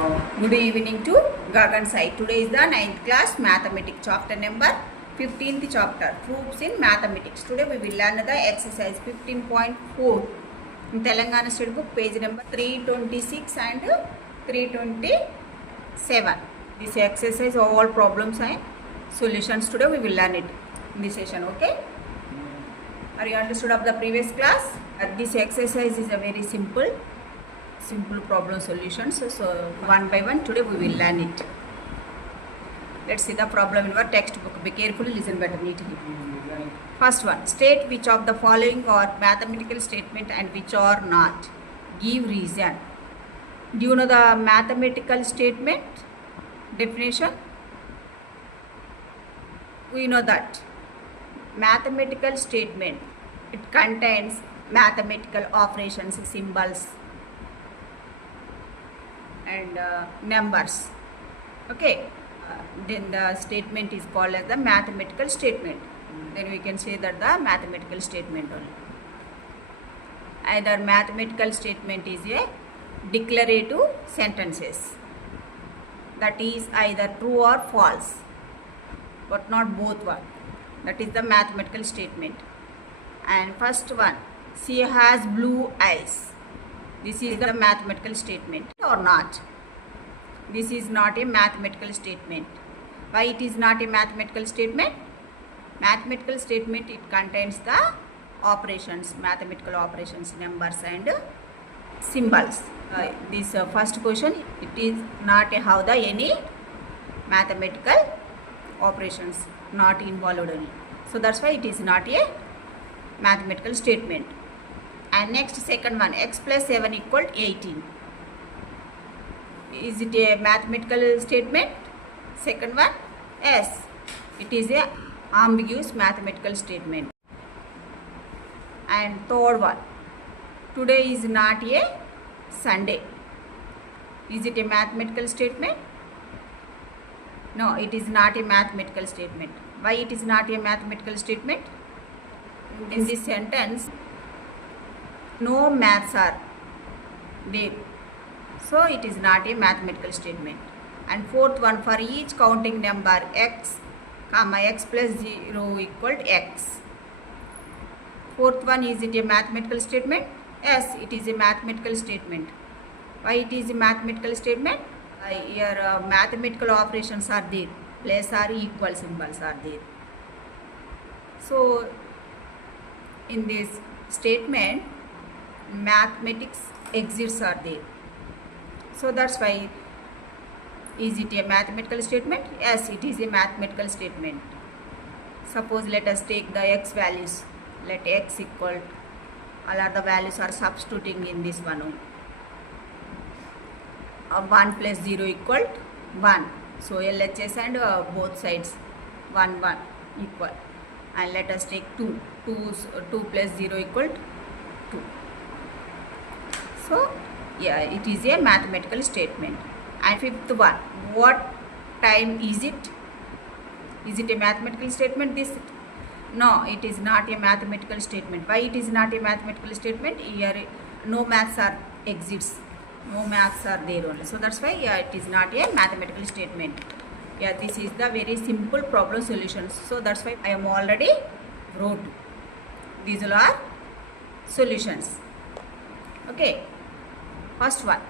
Good evening to Gagan Sai. Today is the 9th class mathematics chapter number 15th chapter proofs in mathematics. Today we will learn the exercise 15.4 in Telangana State Book page number 326 and 327. This exercise all problems and solutions today we will learn it in this session. Okay, are you understood of the previous class? This exercise is a very simple problem solutions, so one by one today we will learn it. Let's see the problem in our textbook. Be carefully, listen better neatly. First one, state which of the following are mathematical statement and which are not. Give reason. Do you know the mathematical statement definition? We know that mathematical statement, it contains mathematical operations, symbols and numbers. Okay, then the statement is called as the mathematical statement. Then we can say that the mathematical statement only. Either mathematical statement is a declarative sentences, that is either true or false, but not both one. That is the mathematical statement. And first one, she has blue eyes. This is the mathematical statement or not? This is not a mathematical statement. Why it is not a mathematical statement? Mathematical statement, it contains the operations, mathematical operations, numbers and symbols. This first question, it is not have the any mathematical operations not involved in it. So that's why it is not a mathematical statement. And next, second one, x plus 7 equal 18. Is it a mathematical statement? Second one, yes, it is a ambiguous mathematical statement. And third one, today is not a Sunday. Is it a mathematical statement? No, it is not a mathematical statement. Why it is not a mathematical statement? In this sentence, no maths are there, so it is not a mathematical statement. And fourth one, for each counting number x comma x plus 0 equal to x. Fourth one, is it a mathematical statement? Yes, it is a mathematical statement. Why it is a mathematical statement? Here mathematical operations are there, plus or equal symbols are there. So in this statement, mathematics exits are there. So that's why, is it a mathematical statement? Yes, it is a mathematical statement. Suppose let us take the x values. Let x equal, all are the values are substituting in this one. 1 plus 0 equal to 1. So LHS and both sides 1 1 equal. And let us take 2 plus 0 equal to 2. So yeah, it is a mathematical statement. And fifth one, what time is it? Is it a mathematical statement? This, no, it is not a mathematical statement. Why it is not a mathematical statement? Here no maths are exits, no maths are there only. So that's why, yeah, it is not a mathematical statement. Yeah, this is the very simple problem solutions. So that's why I am already wrote. These all are solutions. Okay. First one,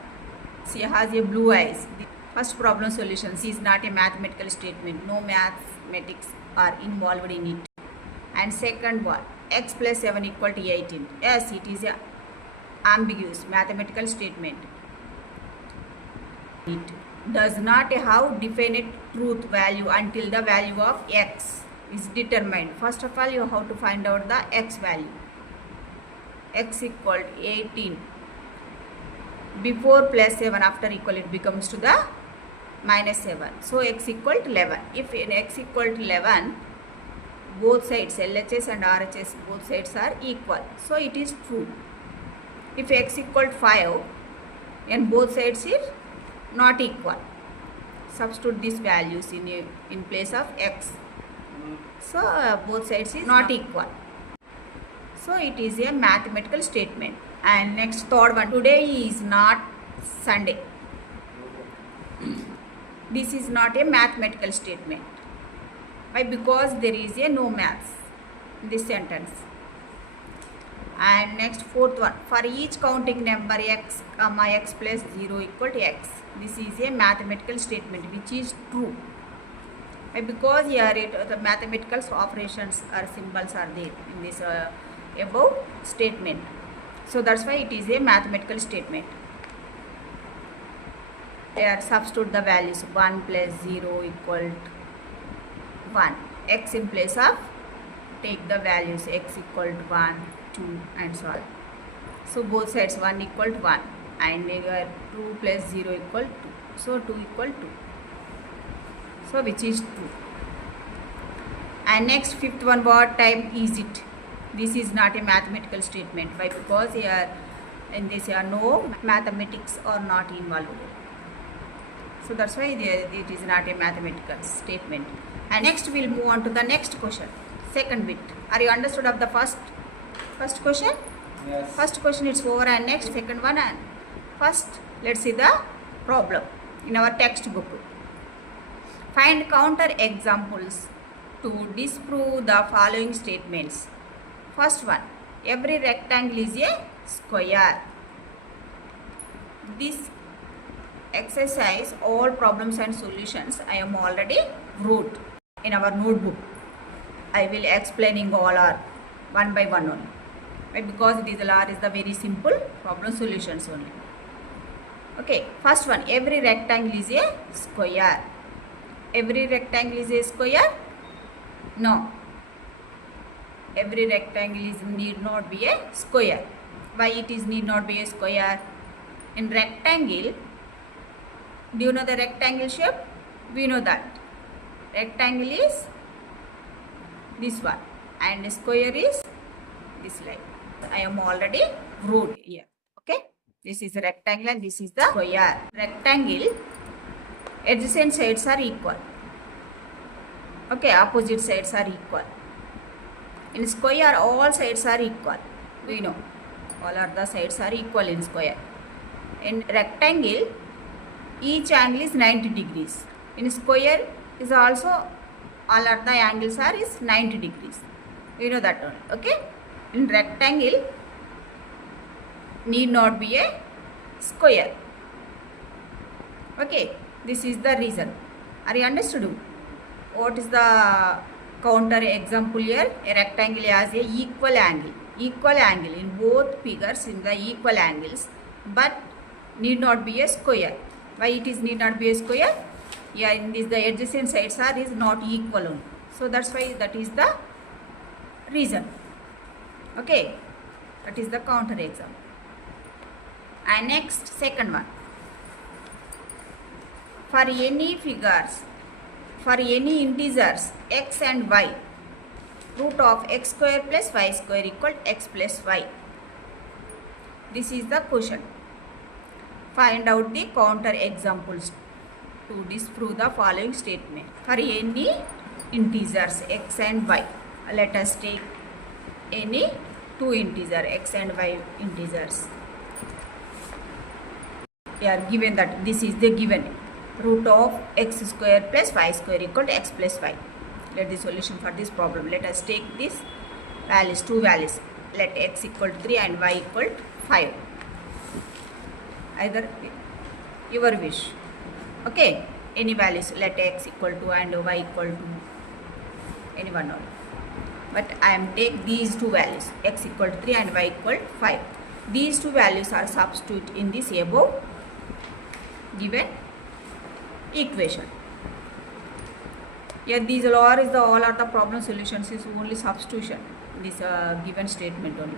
she has a blue eyes. The first problem solution, she is not a mathematical statement. No mathematics are involved in it. And second one, x plus 7 equal to 18. Yes, it is a ambiguous mathematical statement. It does not have definite truth value until the value of x is determined. First of all, you have to find out the x value. X equal to 18. Before plus 7, after equal, it becomes to the minus 7. So x equal to 11. If in x equal to 11, both sides LHS and RHS, both sides are equal, so it is true. If x equal to 5 and both sides is not equal, substitute these values in place of x. So both sides is not equal. So it is a mathematical statement. And next third one, today is not Sunday. This is not a mathematical statement. Why? Because there is a no maths in this sentence. And next, fourth one. For each counting number x, x plus 0 equal to x. This is a mathematical statement which is true. Why? Because here the mathematical operations or symbols are there in this above statement. So that's why it is a mathematical statement. Here substitute the values 1 plus 0 equal to 1. X in place of, take the values x equal to 1, 2 and so on. So both sides 1 equal to 1 and 2 plus 0 equal to 2. So 2 equal to 2. So which is 2. And next, fifth one, what type is it? This is not a mathematical statement. Why? Because here in this no mathematics are not involved. So that's why it is not a mathematical statement. And next we'll move on to the next question. Second bit. Are you understood of the first question? Yes. First question it's over, and next second one. And first let's see the problem in our textbook. Find counter examples to disprove the following statements. First one, every rectangle is a square. This exercise, all problems and solutions I am already wrote in our notebook. I will explaining all are one by one only. Right? Because it is the very simple problem solutions only. Okay, first one, every rectangle is a square. Every rectangle is a square? No. Every rectangle need not be a square. Why it is need not be a square? In rectangle, do you know the rectangle shape? We know that. Rectangle is this one and square is this line. I am already wrote here. Okay. This is a rectangle and this is the square. Rectangle, adjacent sides are equal. Okay, opposite sides are equal. In square, all sides are equal. We know all are the sides are equal in square. In rectangle, each angle is 90 degrees. In square is also all are the angles are is 90 degrees. We know that one. Okay. In rectangle, need not be a square. Okay. This is the reason. Are you understood? What is the counter example here? A rectangle has a equal angle. Equal angle in both figures in the equal angles, but need not be a square. Why it is need not be a square? Yeah, in this the adjacent sides are is not equal only. So that's why that is the reason. Okay, that is the counter example. And next, second one. For any figures, for any integers x and y, root of x square plus y square equal to x plus y. This is the question. Find out the counter examples to disprove the following statement. For any integers x and y, let us take any two integer x and y integers. We are given that this is the given root of x square plus y square equal to x plus y. Let the solution for this problem. Let us take this values, two values. Let x equal to 3 and y equal to 5. Either your wish. Okay. Any values. Let x equal to and y equal to any one. But I am take these two values. X equal to 3 and y equal to 5. These two values are substitute in this above given equation. Here these all are the problem solutions is only substitution. This given statement only.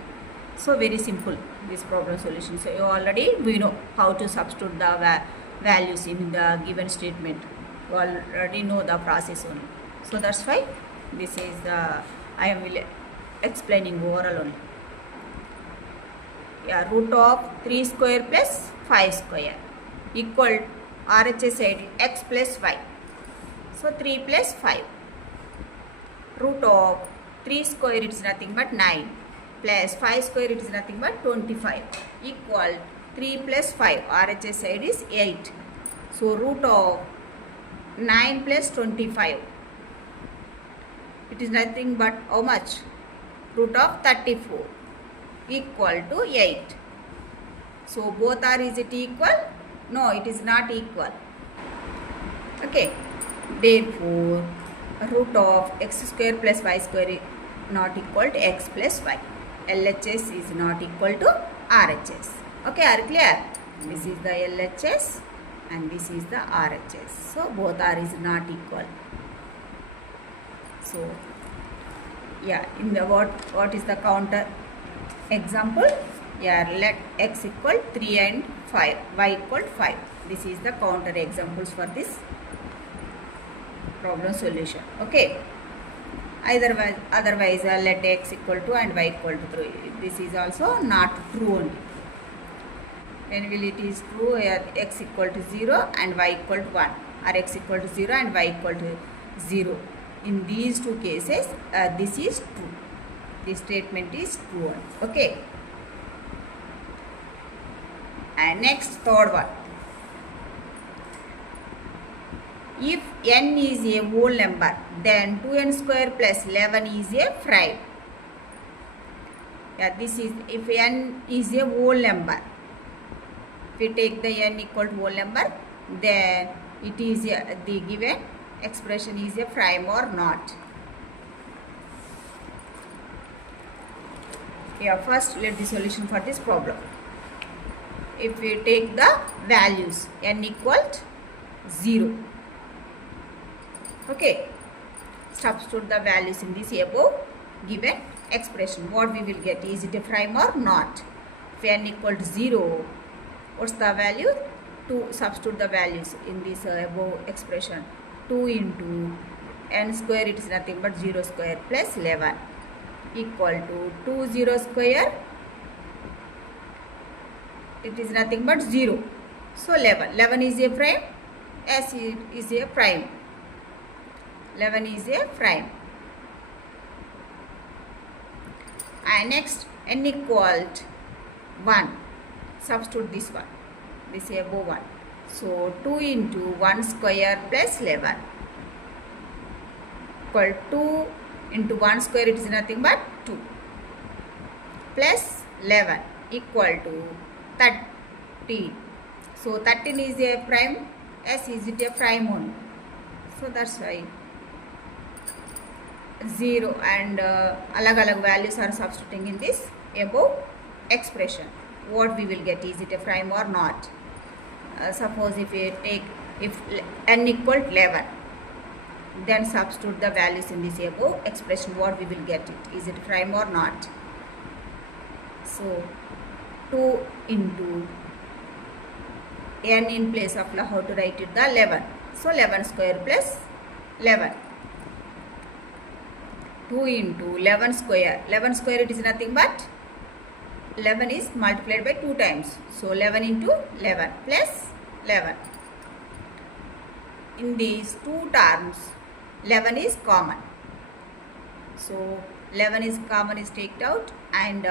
So very simple this problem solution. So you already we know how to substitute the values in the given statement. You already know the process only. So that's why this is the I am explaining overall only. Yeah, root of 3 square plus 5 square equal RHS side x plus y. So 3 plus 5. Root of 3 square it is nothing but 9 plus 5 square it is nothing but 25 equal 3 plus 5. RHS side is 8. So root of 9 plus 25. It is nothing but how much? Root of 34 equal to 8. So both are, is it equal? No, it is not equal. Okay. Therefore, root of x square plus y square is not equal to x plus y. LHS is not equal to RHS. Okay, are clear? This is the LHS and this is the RHS. So both are is not equal. So yeah, in the what is the counter example? Yeah, let x equal 3 and 5, y equal 5. This is the counter examples for this problem solution. Okay. Otherwise let x equal to and y equal to 3. This is also not true only. When will it is true? X equal to 0 and y equal to 1, or x equal to 0 and y equal to 0. In these two cases, this is true. This statement is true. Okay. And next, third one. If n is a whole number, then 2n square plus 11 is a prime. Yeah, this is if n is a whole number. If we take the n equal to whole number, then it is the given expression is a prime or not. Yeah, first let the solution for this problem. If we take the values n equal to 0. Okay, substitute the values in this above given expression. What we will get? Is it a prime or not? If n equal to 0, what's the value? 2. Substitute the values in this above expression. 2 into n square, it is nothing but 0 square plus 11 equal to 2 0 square, it is nothing but 0. So 11. 11 is a prime. S is a prime. 11 is a prime. And next, n equal to 1. Substitute this one. This above 1. So 2 into 1 square plus 11 equal 2 into 1 square, it is nothing but 2 plus 11 equal to 13. So 13 is a prime. S is it a prime only. So that's why 0 and alag values are substituting in this above expression. What we will get? Is it a prime or not? Suppose if we take if n equal to 11, then substitute the values in this above expression. What we will get it? Is it prime or not? So 2 into n in place of how to write it? The 11. So 11 square plus 11. 2 into 11 square. 11 square, it is nothing but 11 is multiplied by 2 times. So 11 into 11 plus 11. In these two terms, 11 is common. So 11 is common is taken out, and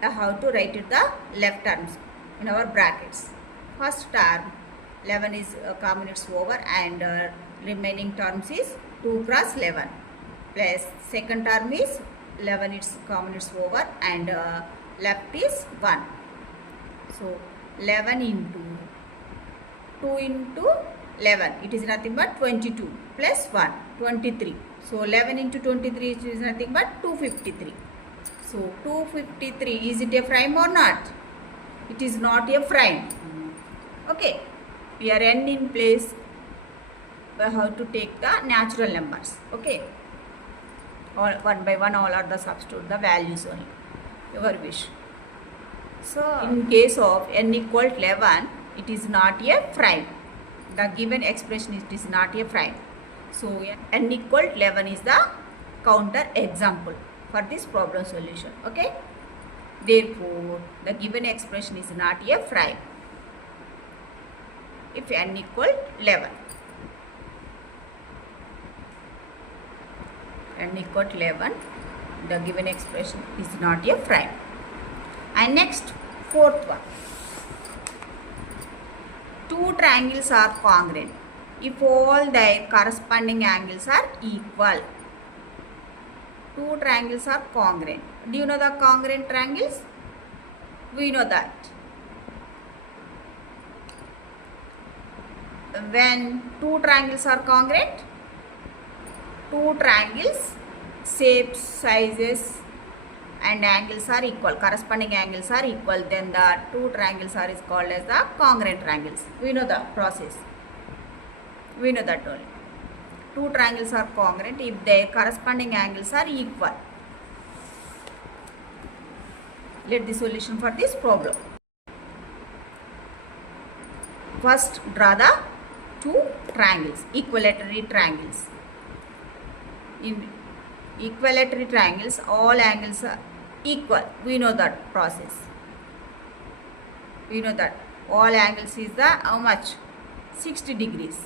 how to write it? The left terms in our brackets. First term 11 is common, it's over, and remaining terms is 2 cross 11 plus second term is 11, it's common, it's over, and left is 1. So 11 into 2 into 11, it is nothing but 22 plus 1, 23. So 11 into 23 is nothing but 253. So 253, is it a prime or not? It is not a prime. Okay, we are n in place. How to take the natural numbers? Okay, all one by one, all are the substitute the values only. Your wish. So in case of n equal to 11, it is not a prime. The given expression it is not a prime. So n equal to 11 is the counter example for this problem solution. Okay. Therefore, the given expression is not a prime if n equal to 11. N equal to 11, the given expression is not a prime. And next, fourth one. Two triangles are congruent. if all their corresponding angles are equal. Two triangles are congruent. Do you know the congruent triangles? We know that. When two triangles are congruent, two triangles, shapes, sizes and angles are equal, corresponding angles are equal, then the two triangles are is called as the congruent triangles. We know the process. We know that only. Two triangles are congruent if their corresponding angles are equal. Let the solution for this problem. First, draw the two triangles, equilateral triangles. In equilateral triangles, all angles are equal. We know that process. We know that all angles is the how much? 60 degrees.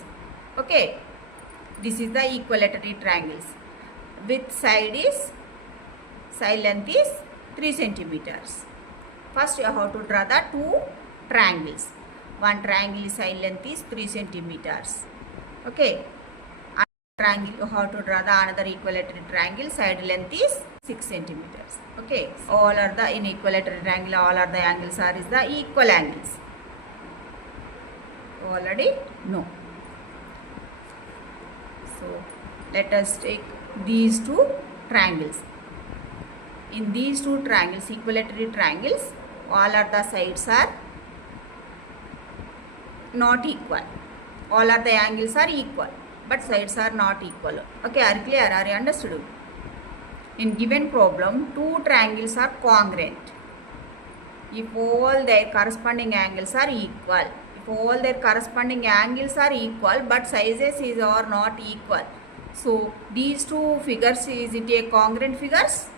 Okay. This is the equilateral triangles. With side length is 3 centimeters. First you have to draw the two triangles. One triangle side length is 3 centimeters. Okay. Triangle you have to draw the another equilateral triangle, side length is 6 centimeters. Okay. All are the in equilateral triangle, all are the angles are is the equal angles. Already know. So let us take these two triangles. In these two triangles, equilateral triangles, all are the sides are not equal. All are the angles are equal, but sides are not equal. Okay, are clear? Are you understood? In given problem, two triangles are congruent if all their corresponding angles are equal. If all their corresponding angles are equal, but sizes is are not equal. So these two figures, is it a congruent figures?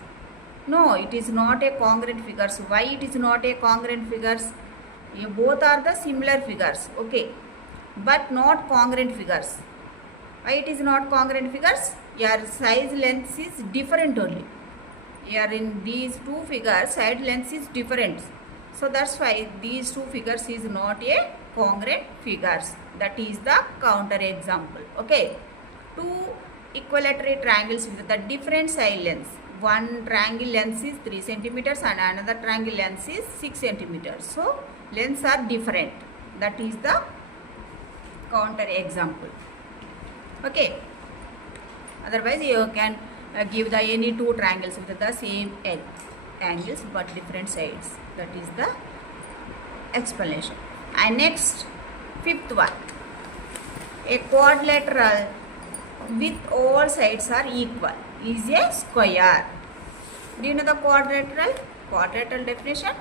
No, it is not a congruent figures. Why it is not a congruent figures? Both are the similar figures. Okay, but not congruent figures. Why it is not congruent figures? Your size length is different only. Here in these two figures, side length is different. So that's why these two figures is not a congruent figures. That is the counter example. Okay. Two equilateral triangles with the different side lengths. One triangle length is 3 centimeters and another triangle length is 6 centimeters. So lengths are different. That is the counter example. Okay. Otherwise you can give the any two triangles with the same angles but different sides. That is the explanation. And next, fifth one. A quadrilateral with all sides are equal is a square. Do you know the quadrilateral? Quadrilateral definition?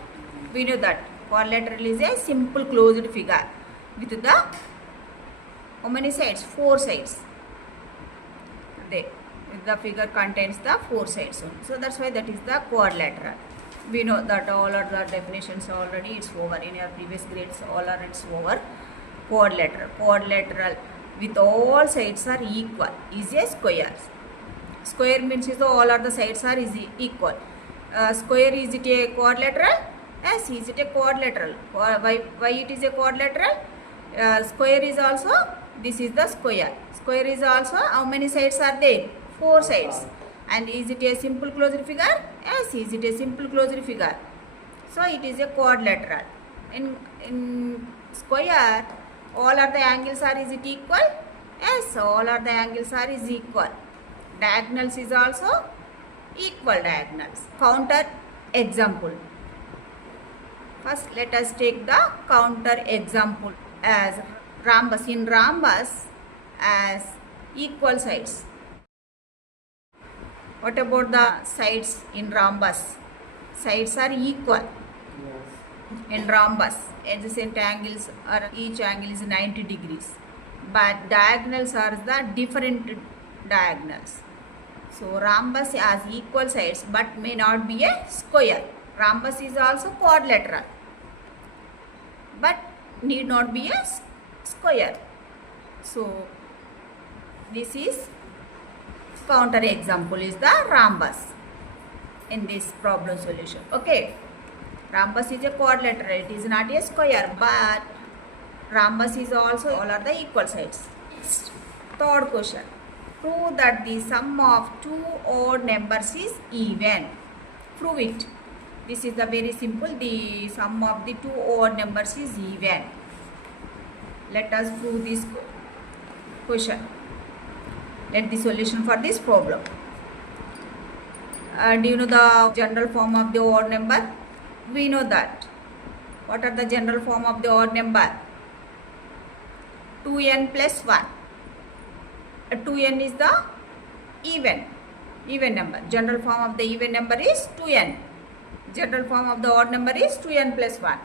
We know that quadrilateral is a simple closed figure with the how many sides? 4 sides. The figure contains the 4 sides only. So that's why that is the quadrilateral. We know that all are the definitions already. It's over in your previous grades. All are it's over. Quadrilateral. Quadrilateral with all sides are equal is a square. Square means is all are the sides are is equal. Square, is it a quadrilateral? Yes, is it a quadrilateral? Why it is a quadrilateral? Square is also, this is the square. Square is also, how many sides are there? 4 sides. And is it a simple closed figure? Yes, is it a simple closed figure? So it is a quadrilateral. In square, all are the angles are is it equal? Yes, all are the angles are is equal. Diagonals is also equal diagonals. Counter example. First let us take the counter example as rhombus. In rhombus as equal sides. What about the sides in rhombus? Sides are equal. In rhombus, adjacent angles are each angle is 90 degrees. But diagonals are the different diagonals. So rhombus has equal sides but may not be a square. Rhombus is also quadrilateral but need not be a square. So this is counter example is the rhombus in this problem solution. Okay. Rhombus is a quadrilateral. It is not a square, but rhombus is also all are the equal sides. Next, third question. Prove that the sum of two odd numbers is even. Prove it. This is the very simple. The sum of the two odd numbers is even. Let us prove this question. Let the solution for this problem. Do you know the general form of the odd number? We know that. What are the general form of the odd number? 2n plus 1. 2n is the even number. General form of the even number is 2n. General form of the odd number is 2n plus 1.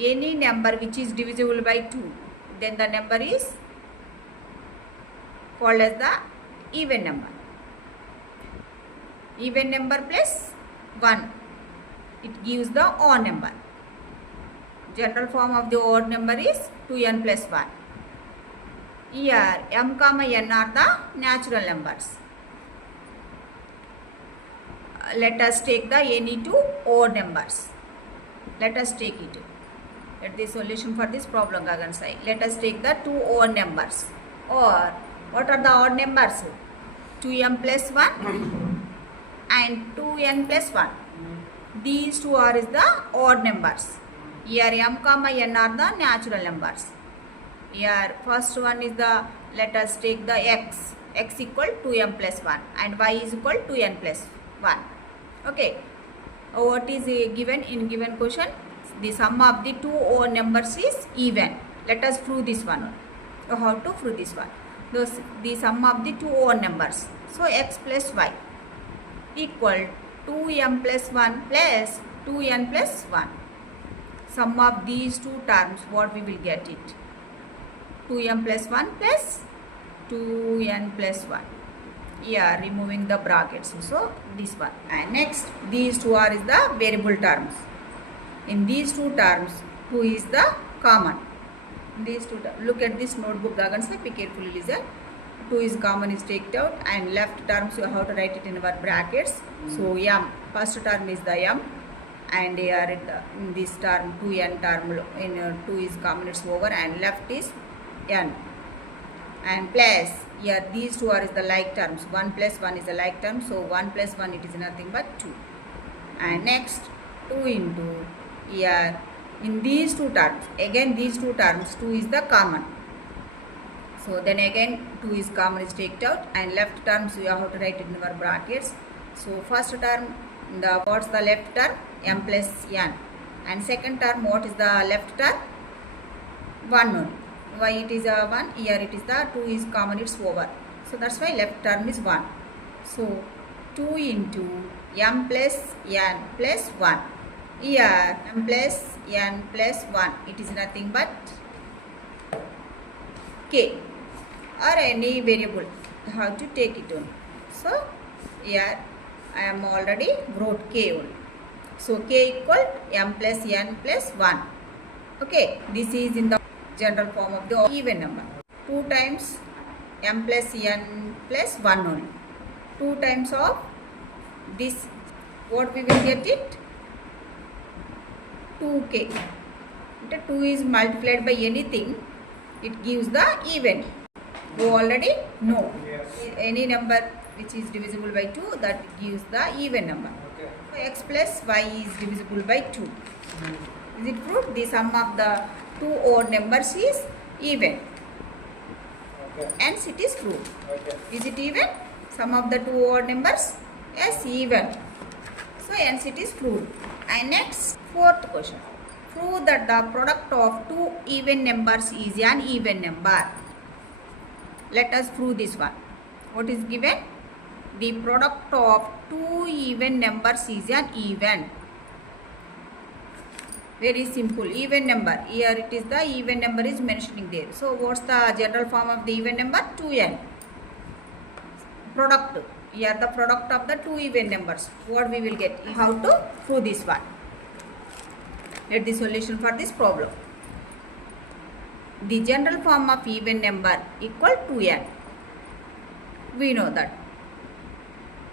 Any number which is divisible by 2, then the number is called as the even number. Even number plus 1, it gives the odd number. General form of the odd number is 2n plus 1. Here m comma n are the natural numbers. Let us take the any two odd numbers. Let us take it. Let the solution for this problem gagan sai. Let us take the two odd numbers. Or what are the odd numbers? 2m plus 1 and 2n plus 1. These two are is the odd numbers. Here m comma n are the natural numbers. Here first one is the, let us take the x equal to m plus 1 and y is equal to n plus 1. Okay. What is given in given question? The sum of the two odd numbers is even. Let us prove this one. How to prove this one? The sum of the two odd numbers. So x plus y equal 2m plus 1 plus 2n plus 1. Sum of these two terms, what we will get it? 2m plus 1 plus 2n plus 1. Yeah, removing the brackets. So this one. And next, these two are is the variable terms. In these two terms, 2 is the common. These two terms. Look at this notebook. Be carefully listen. 2 is common is taken out, and left terms you have to write it in our brackets. So m, first term is the m, and here in this term 2n term in 2 is common, it's over, and left is n, and plus here these two are is the like terms. 1 plus 1 is a like term, so 1 plus 1 it is nothing but 2. And next 2 into here in these two terms, again these two terms 2 is the common. So then again 2 is common is taken out, and left terms you have to write it in our brackets. So first term, what's the left term? M plus n. And second term, what is the left term? 1 only. Why it is a 1? Here it is the 2 is common, it's over. So that's why left term is 1. So 2 into m plus n plus 1. Here m plus n plus 1, it is nothing but k, or any variable. How to take it on? So here I am already wrote k only. So k equal m plus n plus 1. Okay, this is in the general form of the even number. 2 times m plus n plus 1 only. 2 times of this, what we will get it? 2k. 2 is multiplied by anything, it gives the even. You already know. Any number which is divisible by 2, that gives the even number. So x plus y is divisible by 2. Is it proved? The sum of the two odd numbers is even. Hence it is proved. Is it even? Sum of the two odd numbers? Yes, even. So hence it is proved. And next, fourth question. Prove that the product of two even numbers is an even number. Let us prove this one. What is given? The product of two even numbers is an even. Very simple. Even number. Here it is the even number is mentioning there. So what's the general form of the even number? 2n. Product. Here the product of the two even numbers. What we will get? How to prove this one? Let the solution for this problem. The general form of even number equal to n. We know that.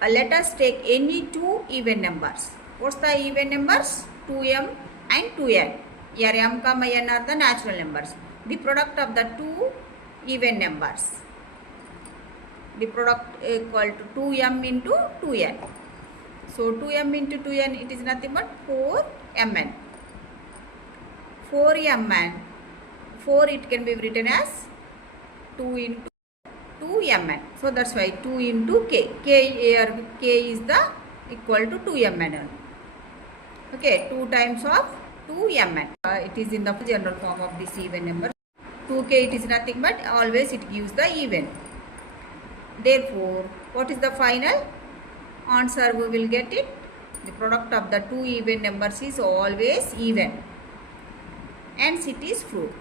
Let us take any two even numbers. What's the even numbers? 2m and 2n. Here m comma n are the natural numbers. The product of the two even numbers. The product equal to 2m into 2n. So 2m into 2n, it is nothing but 4mn. 4mn, 4 it can be written as 2 into 2mn. So that's why 2 into k. K is the equal to 2mn. Okay, 2 times of 2mn. It is in the general form of this even number. 2k it is nothing but always it gives the even. Therefore, what is the final answer we will get it? The product of the two even numbers is always even. Hence it is true.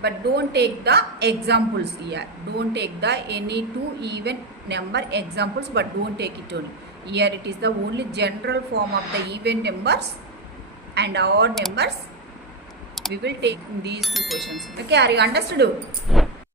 But don't take the examples here. Don't take the any two even number examples, but don't take it only. Here it is the only general form of the even numbers and odd numbers. We will take these two questions. Okay, are you understood?